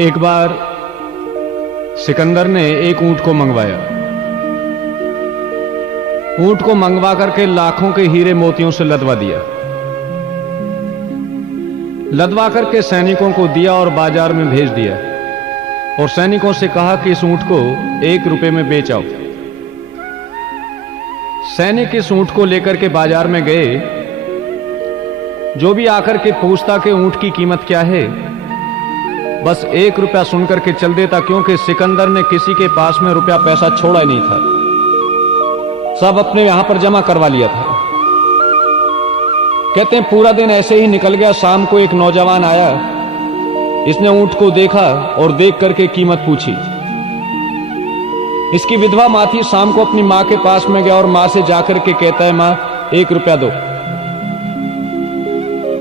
एक बार सिकंदर ने एक ऊंट को मंगवाया। ऊंट को मंगवा करके लाखों के हीरे मोतियों से लदवा दिया। लदवा करके सैनिकों को दिया और बाजार में भेज दिया और सैनिकों से कहा कि इस ऊंट को 1 रुपए में बेच आओ। सैनिक इस ऊंट को लेकर के बाजार में गए। जो भी आकर के पूछता कि ऊंट की कीमत क्या है, बस 1 रुपया सुनकर के चल देता, क्योंकि सिकंदर ने किसी के पास में रुपया पैसा छोड़ा ही नहीं था, सब अपने यहां पर जमा करवा लिया था। कहते हैं पूरा दिन ऐसे ही निकल गया। शाम को एक नौजवान आया, इसने ऊंट को देखा और देख करके कीमत पूछी। इसकी विधवा मां थी। शाम को अपनी मां के पास में गया और मां से जाकर के कहता है, मां 1 रुपया दो।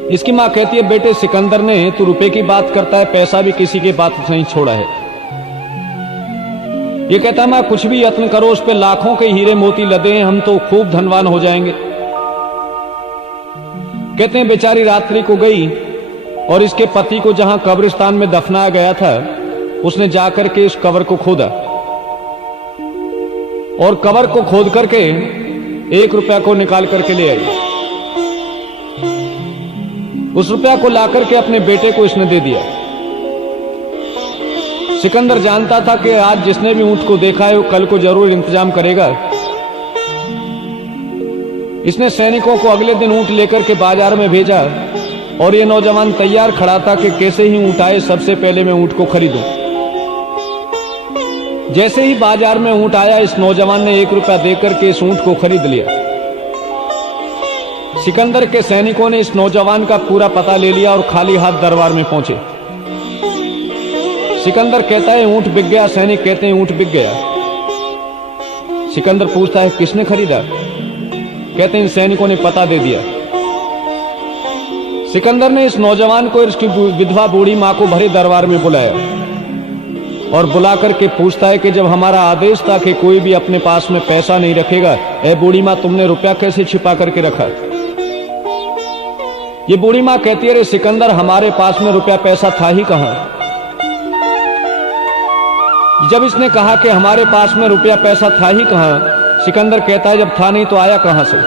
इसकी मां कहती है, बेटे सिकंदर ने तू रुपए की बात करता है, पैसा भी किसी के बात नहीं छोड़ा है। ये कहता है, मैं कुछ भी यत्न करो, उस पे लाखों के हीरे मोती लदे हैं, हम तो खूब धनवान हो जाएंगे। कहते हैं बेचारी रात्रि को गई और इसके पति को जहां कब्रिस्तान में दफनाया गया था, उसने जाकर के इस कब्र को खोदा और कब्र को खोद करके 1 रुपया को निकाल करके ले आई। उस रुपया को लाकर के अपने बेटे को इसने दे दिया। सिकंदर जानता था कि आज जिसने भी ऊंट को देखा है वो कल को जरूर इंतजाम करेगा। इसने सैनिकों को अगले दिन ऊंट लेकर के बाजार में भेजा और ये नौजवान तैयार खड़ा था कि कैसे ही ऊंट आए सबसे पहले मैं ऊंट को खरीदूं। जैसे ही बाजार में ऊंट आया, इस नौजवान ने 1 रुपया देकर के इस ऊंट को खरीद लिया। सिकंदर के सैनिकों ने इस नौजवान का पूरा पता ले लिया और खाली हाथ दरबार में पहुंचे। सिकंदर कहता है ऊंट बिक गया। सैनिक कहते हैं ऊंट बिक गया। सिकंदर पूछता है किसने खरीदा? कहते हैं सैनिकों ने पता दे दिया। सिकंदर ने इस नौजवान को इसकी विधवा बूढ़ी मां को भरे दरबार में बुलाया और बुला करके पूछता है कि जब हमारा आदेश था कि कोई भी अपने पास में पैसा नहीं रखेगा, ए बूढ़ी मां तुमने रुपया कैसे छिपा करके रखा? ये बूढ़ी मां कहती है, अरे सिकंदर हमारे पास में रुपया पैसा था ही कहां। जब इसने कहा कि हमारे पास में रुपया पैसा था ही कहां, सिकंदर कहता है जब था नहीं तो आया कहां से?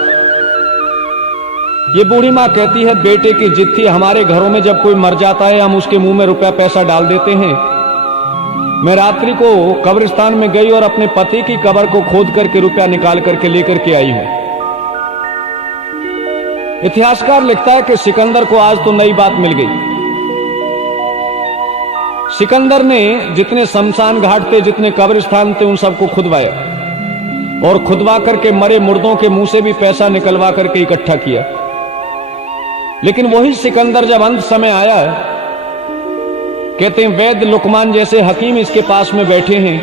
ये बूढ़ी मां कहती है, बेटे की जिद थी, हमारे घरों में जब कोई मर जाता है हम उसके मुंह में रुपया पैसा डाल देते हैं। मैं रात्रि को कब्रिस्तान में गई और अपने पति की कब्र को खोद करके रुपया निकाल करके लेकर के आई हूं। इतिहासकार लिखता है कि सिकंदर को आज तो नई बात मिल गई। सिकंदर ने जितने शमशान घाट थे, जितने कब्रिस्तान थे, उन सबको खुदवाया और खुदवा करके मरे मुर्दों के मुंह से भी पैसा निकलवा करके इकट्ठा किया। लेकिन वही सिकंदर जब अंत समय आया, कहते हैं वैद्य लुकमान जैसे हकीम इसके पास में बैठे हैं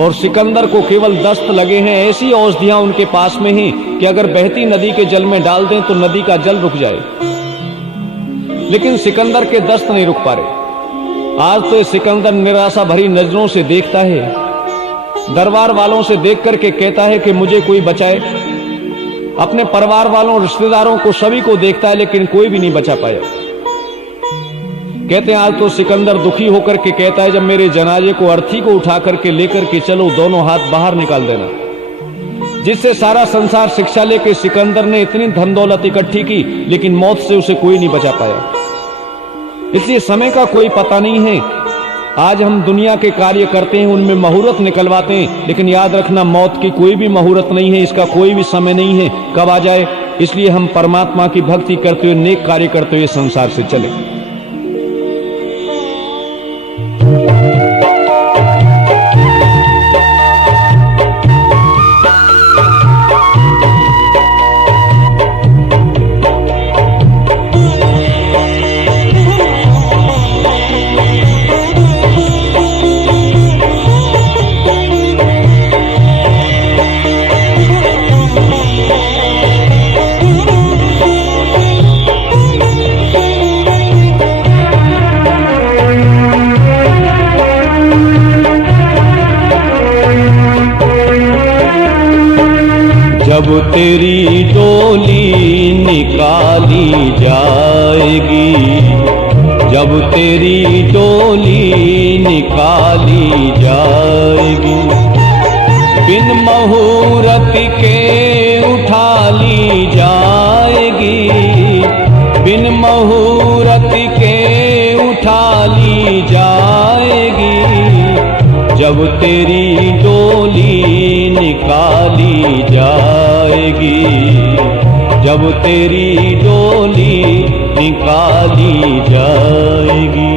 और सिकंदर को केवल दस्त लगे हैं। ऐसी औषधियां उनके पास में ही कि अगर बहती नदी के जल में डाल दें तो नदी का जल रुक जाए, लेकिन सिकंदर के दस्त नहीं रुक पा रहे। आज तो सिकंदर निराशा भरी नजरों से देखता है, दरबार वालों से देख करके कहता है कि मुझे कोई बचाए। अपने परिवार वालों, रिश्तेदारों को, सभी को देखता है, लेकिन कोई भी नहीं बचा पाया। कहते हैं आज तो सिकंदर दुखी होकर के कहता है, जब मेरे जनाजे को अर्थी को उठा करके लेकर के चलो, दोनों हाथ बाहर निकाल देना। जिससे सारा संसार शिक्षा लेके सिकंदर ने इतनी धन दौलत इकट्ठी की, लेकिन मौत से उसे कोई नहीं बचा पाया। इसलिए समय का कोई पता नहीं है। आज हम दुनिया के कार्य करते हैं, उनमें मुहूर्त निकलवाते हैं, लेकिन याद रखना मौत की कोई भी मुहूर्त नहीं है, इसका कोई भी समय नहीं है कब आ जाए। इसलिए हम परमात्मा की भक्ति करते हुए, नेक कार्य करते हुए संसार से चले। जब तेरी डोली निकाली जाएगी, जब तेरी डोली निकाली जाएगी, बिन मुहूर्त के उठा ली जाएगी, बिन मुहूर्त के उठा ली जाएगी। जब तेरी डोली निकाली जाएगी, जब तेरी डोली निकाली जाएगी।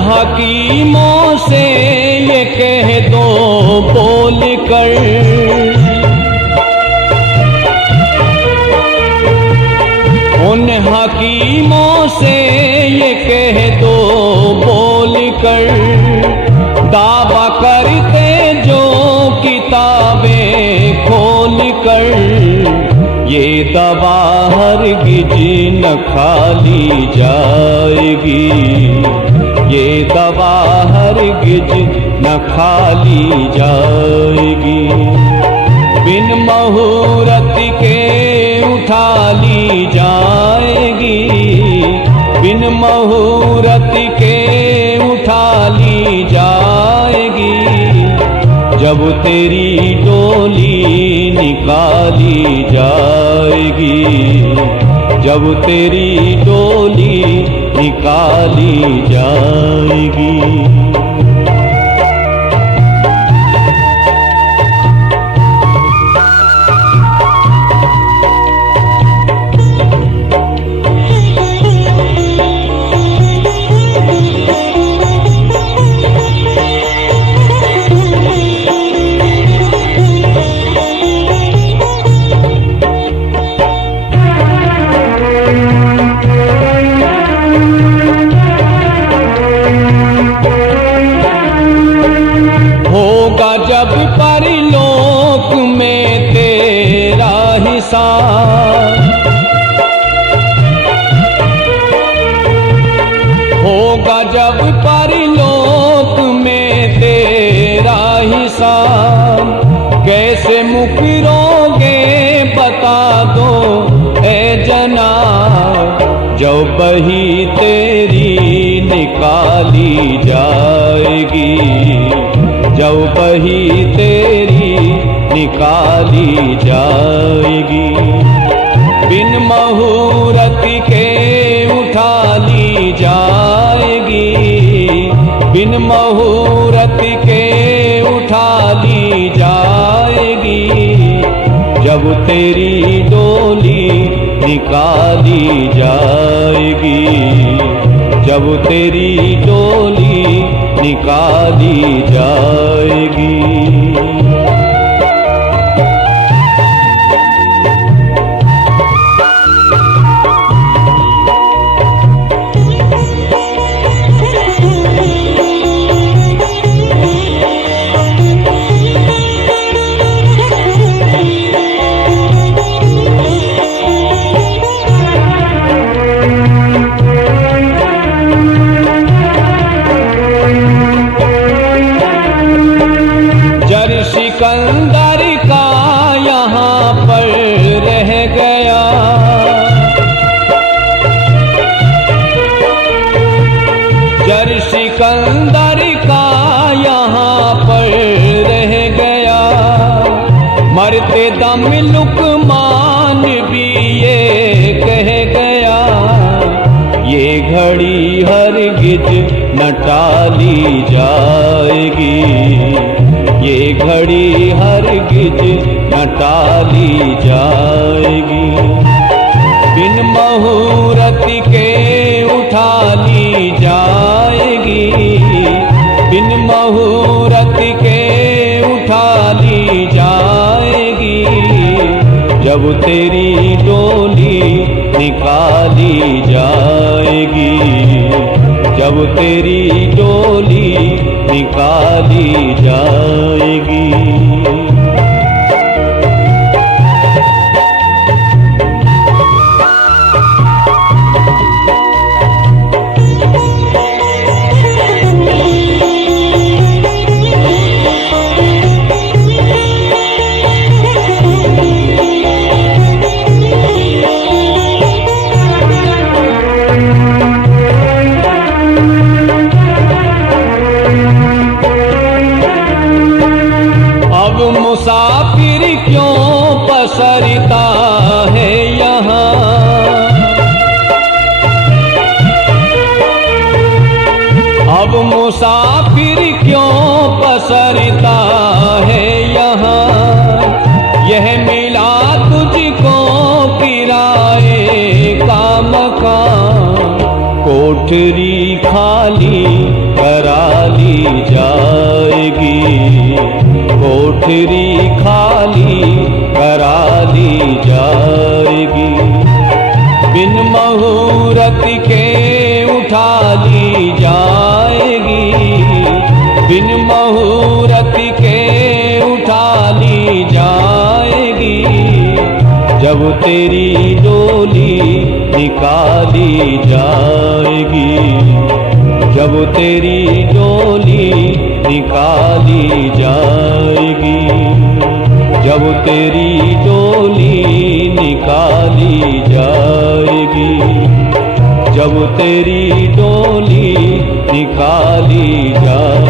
हकीमों से ये कह दो बोल कर, उन हकीमों से ये कह दो बोल कर, दावा करते जो किताबें खोल कर, ये दवा हरगिज न खाली जाएगी, ये दवा हरगिज न खाली जाएगी। बिन मुहूर्त के उठा ली जाएगी, बिन मुहूर्त के उठा ली जाएगी। जब तेरी डोली निकाली जाएगी, जब तेरी डोली निकाली जाएगी। जब परलोक में तेरा हिसाब होगा, जब परलोक में तेरा हिसाब, कैसे मुकरोगे बता दो ए जनाब। जब बही तेरी निकाली जाएगी, जब बही तेरी निकाली जाएगी, बिन मुहूर्त के उठा ली जाएगी, बिन मुहूर्त के उठा ली जाएगी। जब तेरी डोली निकाली जाएगी, जब तेरी डोली निकाली जाएगी। सिकंदर का यहाँ पर रह गया, जर सिकंदर का यहाँ पर रह गया। मरते दम लुकमान भी ये कह गया, ये घड़ी हरगिज न टाली जाएगी, ये घड़ी हरगिज न टाली जाएगी। बिन मुहूर्त के उठा ली जाएगी, बिन मुहूर्त के उठा ली जाएगी। जब तेरी डोली निकाली जाएगी, जब तेरी डोली निकाली जाएगी। मुसाफिर क्यों पसरता है यहाँ, अब मुसाफिर क्यों पसरता है यहाँ, यह मिला तुझको किराए का मकान, कोठरी खाली करा ली जाएगी, कोठरी खाली करा ली जाएगी, बिन मुहूर्त के उठा ली जाएगी, बिन मुहूर्त के उठा ली जाएगी, जब तेरी डोली निकाली जाएगी, जब तेरी डोली निकाली जाएगी, जब तेरी डोली निकाली जाएगी, जब तेरी डोली निकाली जाएगी।